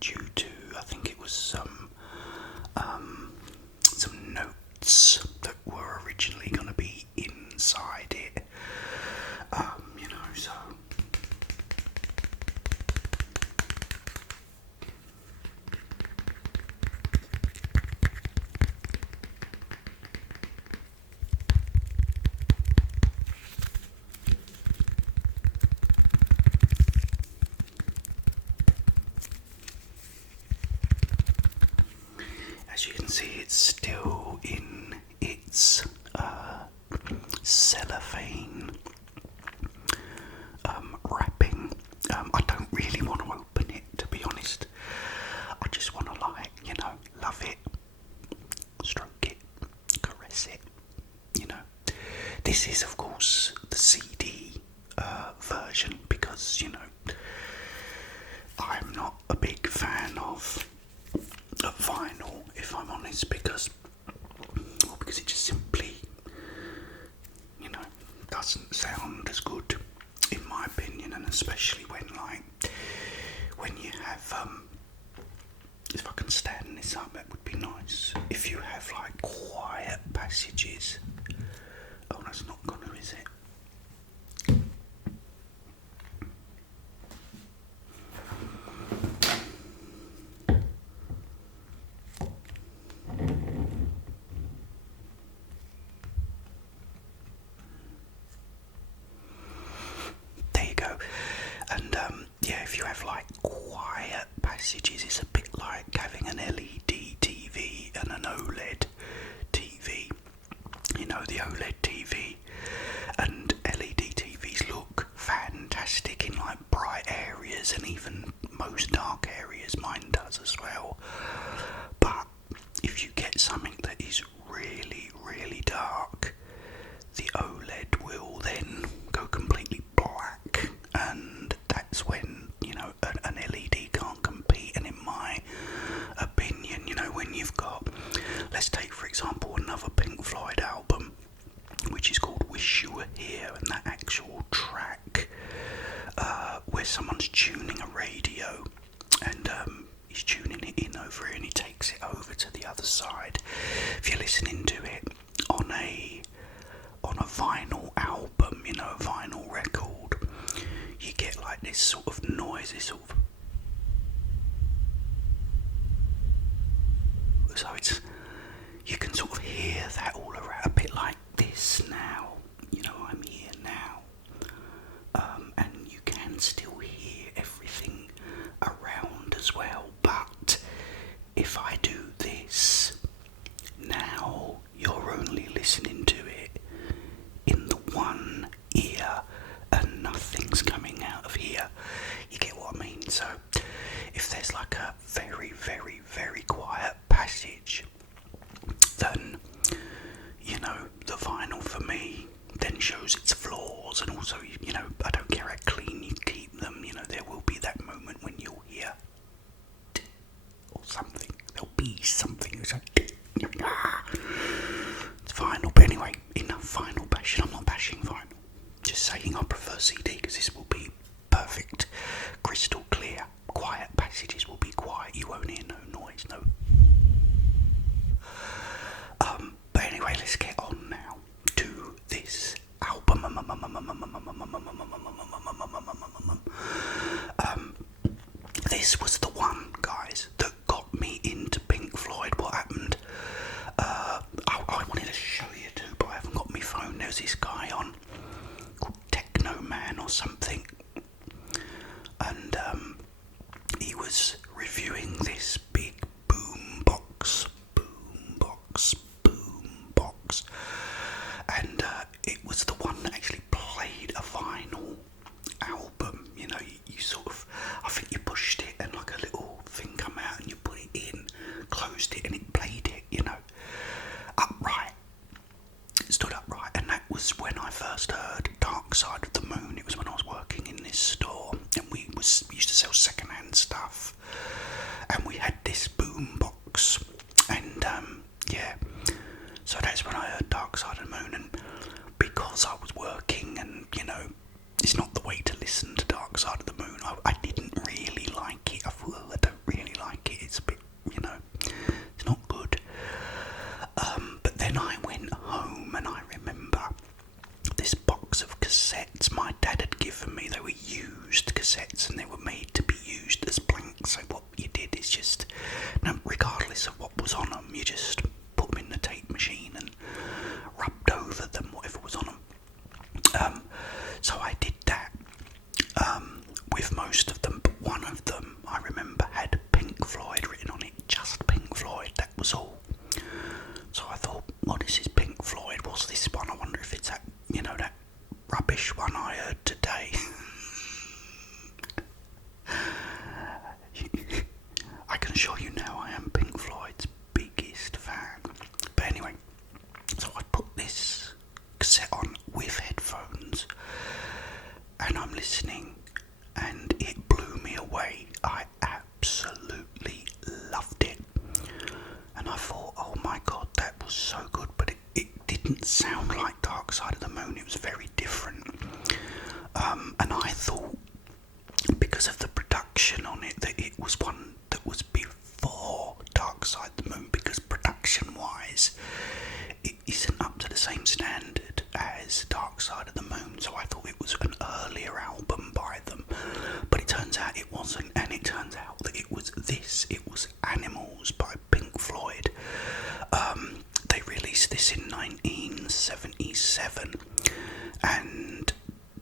due to, I think it was some notes that were originally going to be inside it. So. As you can see, it's still in its cellophane wrapping. I don't really want to open it, to be honest. I just want to, love it, stroke it, caress it. This is, of course, the CD version, because I'm not a big fan of vinyl, if I'm honest, because it just simply, doesn't sound as good, in my opinion, and especially when you have, if I can stand this up, that would be nice. If you have quiet passages. Oh, that's not gonna, is it? There you go. And if you have quiet passages, it's a bit like having an LED TV and an OLED TV. The OLED TV and LED TVs look fantastic in bright areas and even most dark areas. Mine does as well. But if you get something that is really, really dark, the OLED will then go completely black, and that's when an LED can't compete. And in my opinion, when you've got, let's take for example another Pink Floyd album, which is called Wish You Were Here, and that actual track where someone's tuning a radio and he's tuning it in over here and he takes it over to the other side. If you're listening to it on a vinyl album, a vinyl record, you get this sort of noise, this sort of, so you can sort of hear that all around, a bit like this now. I'm here now, and you can still hear everything around as well. But if I do this now, you're only listening to it in the one ear, and nothing's coming out of here. You get what I mean? So if there's a very, very, very quiet passage, then the vinyl for me then shows its flaws. And also, I don't care how clean you keep them, there will be that moment when you'll hear or something. There'll be something. It's vinyl. But anyway, enough vinyl bashing. I'm not bashing vinyl. Just saying I prefer CD, because this will be perfect, crystal clear. Quiet passages will be quiet. You won't hear no noise, no. But anyway, let's get on now to this album. This was the one, guys, that got me into Pink Floyd. What happened? I wanted to show you too, but I haven't got my phone. There's this guy on called Techno Man or something, and he was reviewing this big boom box, and it was the one that actually played a vinyl album. You sort of, I think you pushed it and a little thing come out and you put it in, closed it, and it played it, upright. It stood upright, and that was when I first heard Dark Side of the Moon. It was when I was working in this store, and we used to sell second-hand stuff, and we had this boom box, and so that's when I heard Dark Side of the Moon. And because I was working, and it's not the way to listen to Dark Side of the Moon, I didn't really like it. I thought, I don't really tell you now, I am Pink Floyd's biggest fan. But anyway, so I put this cassette on with headphones, and I'm listening, and it blew me away. I absolutely loved it. And I thought, oh my god, that was so good, but it didn't sound like Dark Side of the Moon. It was very different. And I thought, because of the production on it, that it was one that was before Dark Side of the Moon, because production-wise, it isn't up to the same standard as Dark Side of the Moon. So I thought it was an earlier album by them, but it turns out it wasn't, and it turns out that it was this. It was Animals by Pink Floyd. They released this in 1977, and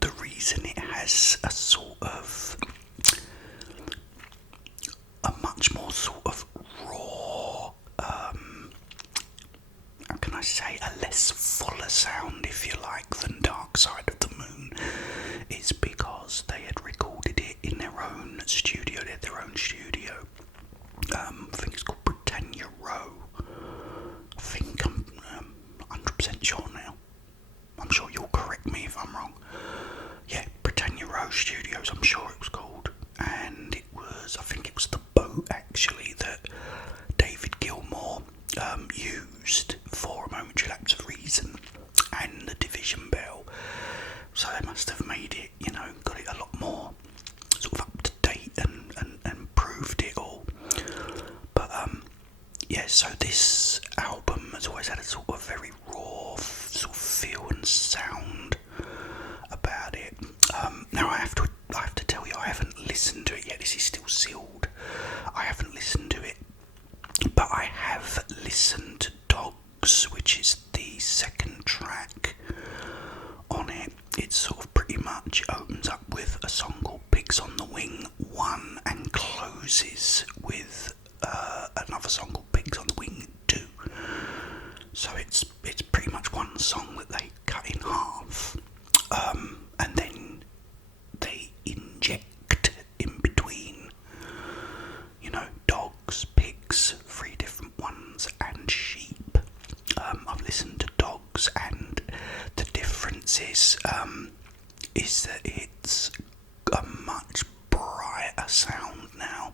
the reason it has a sort of a much more sort of raw, how can I say, a less fuller sound, if you like, than Dark Side of the Moon, is because they had recorded it in their own studio. They had their own studio. I think it's called Britannia Row. I think I'm 100% sure now. I'm sure you'll correct me if I'm wrong. Yeah, Britannia Row Studios, I'm sure it was called. And it was, I think it was the boat actually that David Gilmour used for A Momentary Lapse of Reason and the Division Bell. So they must have made it, got it a lot more sort of up to date and improved it all. But yeah, so this album has always had a sort of very raw sort of feel and sound about it. Now I have to tell you, I haven't listened to it yet. This is still sealed. I haven't listened to it, but I have listened to Dogs, which is the second track on it. It sort of pretty much opens up with a song called Pigs on the Wing 1 and closes with another song called Pigs on the Wing 2. So it's pretty much one song that they cut in half, and then they inject in between, dogs, pigs, 3 different ones, and sheep. I've listened to Dogs, and the difference is that it's a much brighter sound now,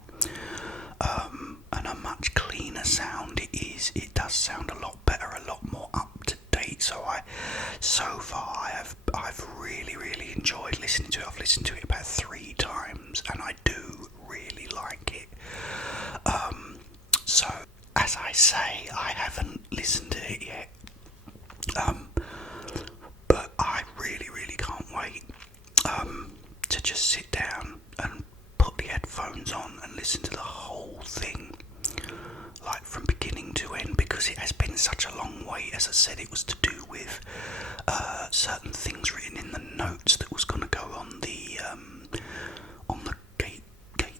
and a much cleaner sound. It does sound a lot better, a lot more up to date. So far I've really, really enjoyed listening to it. I've listened to it about 3 times, and I do really like it. So as I say, I haven't listened to it yet, but I really, really can't wait to just sit down and put the headphones on and listen to the whole thing, like from beginning to end, because it has been such a long wait. As I said, it was to do with certain things written in the notes that was going to go on the gate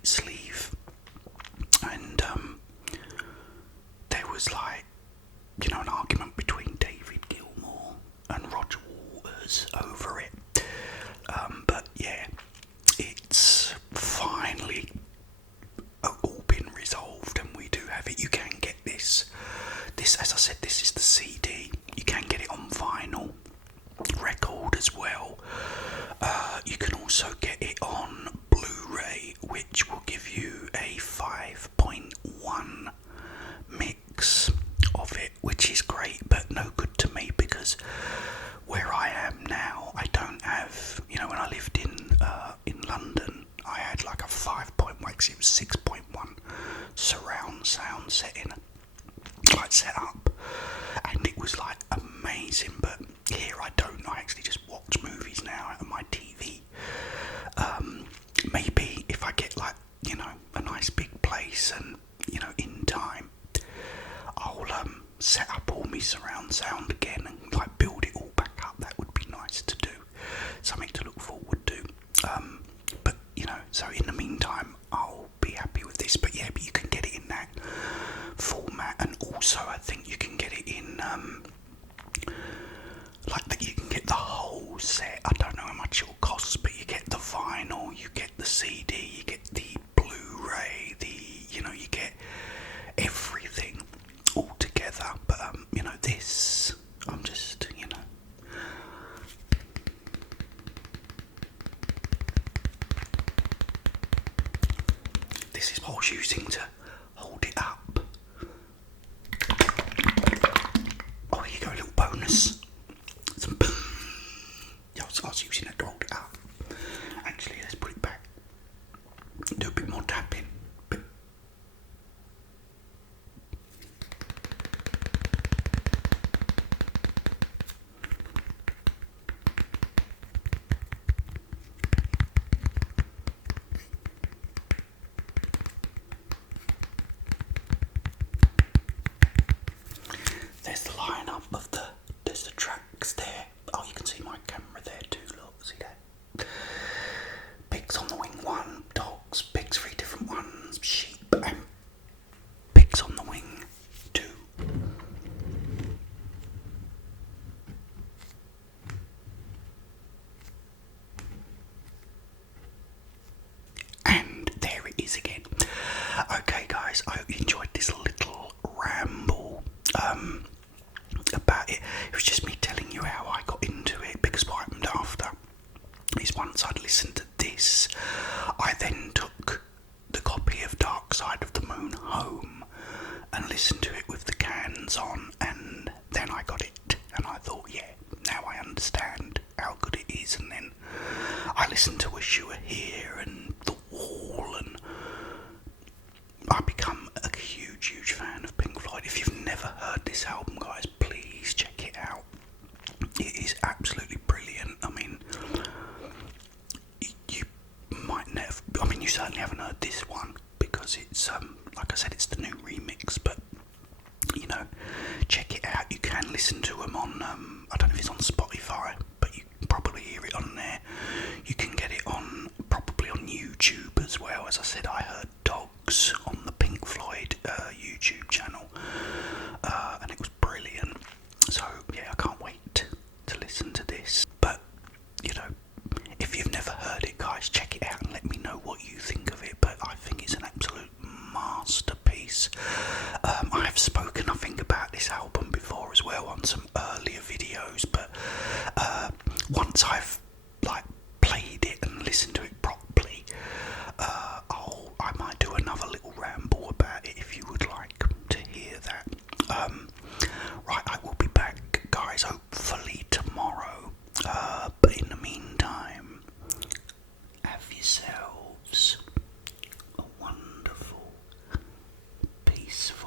sleeve, and there was an argument between David Gilmour and Roger Waters over it. But yeah, it's finally all been resolved, and we do have it. You can get this, as I said, this is the CD. You can get it on vinyl record as well. You can also get it on Blu-ray, which will give you a 5.1 mix of it, which is great, but no good to me, because where I am now, I don't have, when I lived in London, I had like a 5.1, it was 6.1 surround sound setting, set up, and it was amazing. But here I don't. I actually just watch movies now out of my TV. Maybe if I get a nice big place and in time, I'll set up all my surround sound again and build it all back up. That would be nice to do, something to look forward to. But so in the meantime, I'll be happy with this. But yeah, but you can get it in that format, and also I think you can get it in you can get the whole set. I don't know how much it will cost, but you get the vinyl, you get the CD, you get the Blu-ray, you get camera there too, look, see that? Pigs on the wing 1, dogs, pigs 3 different ones, sheep, and pigs on the wing 2. And there it is again. Okay guys, I hope you enjoyed this little ramble about it. It was just me telling you how I got into it, because what happened after is once I'd listened to this, I then took the copy of Dark Side of the Moon home and listened to it with the cans on, and then I got it, and I thought, yeah, now I understand how good it is. And then I listened to Wish You Were Here and The Wall, and I become a huge fan of Pink Floyd. If you've never heard this album, guys, please check it out. It is absolutely brilliant. I mean, you might never, I mean, you certainly haven't heard this one, because it's, like I said, it's the new remix, but, you know, check it out. You can listen to them on, I don't know if it's on Spotify, but you can probably hear it on there. You can get it on, probably on YouTube as well. As I said, I heard Dogs on the Pink Floyd YouTube channel, and it was brilliant. So, yeah, I can't wait to listen to this. But, you know, if you've never heard it, guys, check it out and let me know what you think of it. But I think it's an absolute masterpiece. I have spoken, I think, about this album before as well on some earlier videos, but once I've like played it and listened to it properly, I might do another little ramble about it if you would like to hear that. Right, I will be back, guys, hopefully tomorrow. But in the meantime, have yourselves a wonderful, peaceful